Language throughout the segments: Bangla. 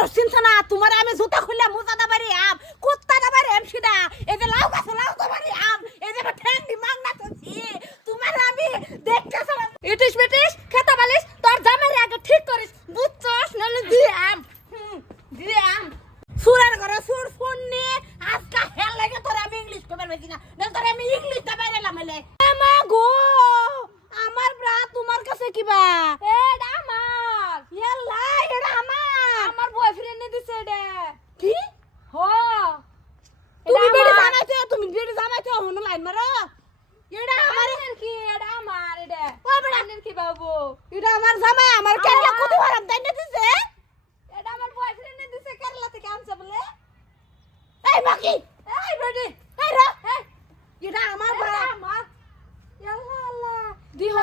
মানুষ চিনছ না? তোমার আমি জুতা খুললে মুজা দাবারি আম কুত্তা দাবারি আম সিদা এই যে লাউ গাছ লাউ দাবারি আম এই যে ঠ্যাং দি মাংনা তুছি তোমার আমি দেখতে সারা ইটিস বিটিস খেতে পালিস তোর জামাই আগে ঠিক করিস বুঝছস নালে দি আম হুম, দি আম সুরের ঘরে সুর ফোন নিয়ে আজকা হেল লাগে তোর আমি ইংলিশ কবার বেশি না না তোর আমি ইংলিশ দাবাই এলাম এলে মা গো আমার ব্রা তোমার কাছে কিবা এটা আমার ইয়াল্লা এটা আমার আমার বয়ফ্রেন্ডে দিছে এটা কি? হো। তুমি বেড়ে। জামাইতে তুমি বেড়ে জামাইতে হন লাইন মারো। এটা আমার কি এটা আমার এটা। ও বেটা। কি বাবু। এটা আমার জামাই আমার কেন কত হারাম তাই না দিছে এটা আমার বয়ফ্রেন্ডে দিছে কেরালা থেকে আনছে বলে এই বাকি এই বেটি এই রা এই এটা আমার এটা ভাড়া আমার আল্লাহ আল্লাহ দিহ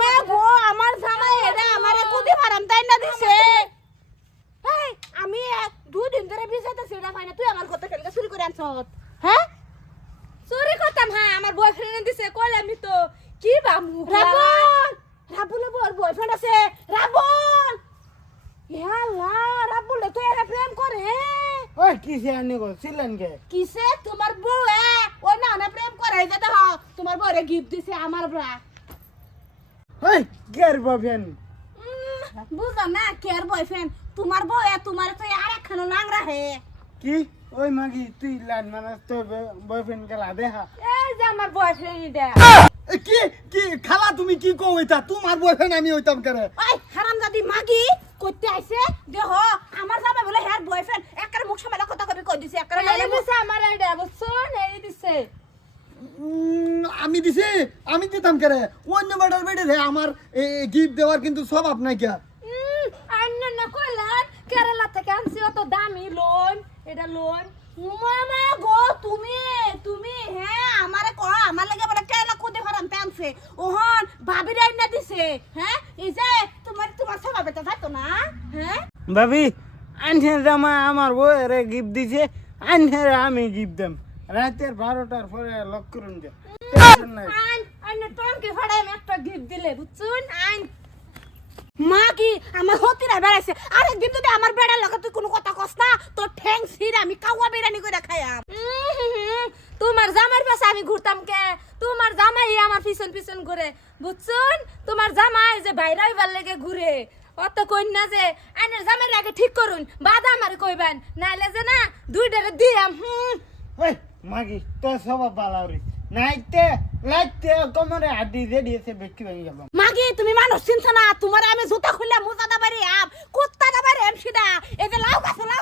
মে গো আমার জামাই এটা আমারে কত হারাম তাই না দিছে এই আমি এক দুই দিন ধরে বিজাতে সেটা পাই না তুই আমার কথা কেন চুরি করে আনছত হ্যাঁ? চুরি করতাম হ্যাঁ আমার বয়ফ্রেন্ডে দিছে কইলে আমি তো কি বা মুখ রাবুল বল বয়ফ্রেন্ড আছে। রাবণ! ইয়াল্লা রাবুল তো এরা প্রেম করে। ওই কিসে আনি গো? ছিলেন কে? কিসে? তোমার বউ এ? ওই না না প্রেম করে যে দেখো তোমার বউরে গিফট দিছে আমার ব্রা। ওই কের বাবেন বুঝো না কেয়ার বয়ফ্রেন্ড তোমার বউ এ তোমার তো আর একখানো নাংরা হে। কি? ওই মাগি তুই লাইন মানে তোর বয়ফ্রেন্ড কে লাদে হা? এই যে আমার বয়ফ্রেন্ড এটা এ, কি? কি? খালা তুমি কি কো ওইটা তোমার বয়ফ্রেন্ড আমি ওইতাম করে? ওই হারামজাদি মাগি কইতে আইছে দেহ আমার জামাই বলে হেয়ার বয়ফ্রেন্ড একবারে মুখ সামনে কথা কবি কই দিছে? একবারে নাইলে মুখ দিছে আমার এটা বুঝছুন এই দিছে। উম, আমি দিছি? আমি দিতাম করে? অন্য বেটার বেটে রে আমার গিফট দেওয়ার কিন্তু সব আপনার কে? কেরালা থেকে আনছি অত দামি লোন এটা লোন। মামা গো তুমি তুমি হ্যাঁ আমারে আমার লাগে কুদে ফারাম টানছে ওহন ভাবি রাই না দিছে হ্যাঁ? এই যে তোমার তোমার সবা বেটা থাকতো না হ্যাঁ? ভাবি আনছে জামা আমার বউয়ের গিফট দিছে আনছে আমি গিফট দেম। রাতের বারোটার পরে লক করুন দে আইন টঙ্কি ফাড়াই একটা গিফট দিলে বুঝছুন? মা কি? আমার হতিরা বেড়াইছে। আরেকদিন যদি আমার বেড়ার লগে তুই কোনো কথা কস না, তোর ঠ্যাং ছিঁড়ে আমি কাওয়া বিরিয়ানি করে খাইয়াম। তোমার জামাইয়ের পাশে আমি ঘুরতাম কে? তোমার জামাই আমার পিছন পিছন ঘুরে। বুঝছুন? তোমার জামাই যে বাইরে হইবার লেগে ঘুরে। অত কইন না যে, আইনের জামাইয়ের আগে ঠিক করুন, বাদা আমার কইবেন। নাইলে যে না, দুইটারে দিয়াম, হুম। ওই মাগি, তোর স্বভাব বালাউরি নাইতে লাগতে কোমরে আদি দিয়ে দিয়েছে বেশি ভেঙে তুমি মানুষ চিনছ না? তোমার আমি জুতা খুললে মুজা দাবারি, আম, কুত্তা দাবারি এমসিদা এই যে লাউ গাছ, লাউ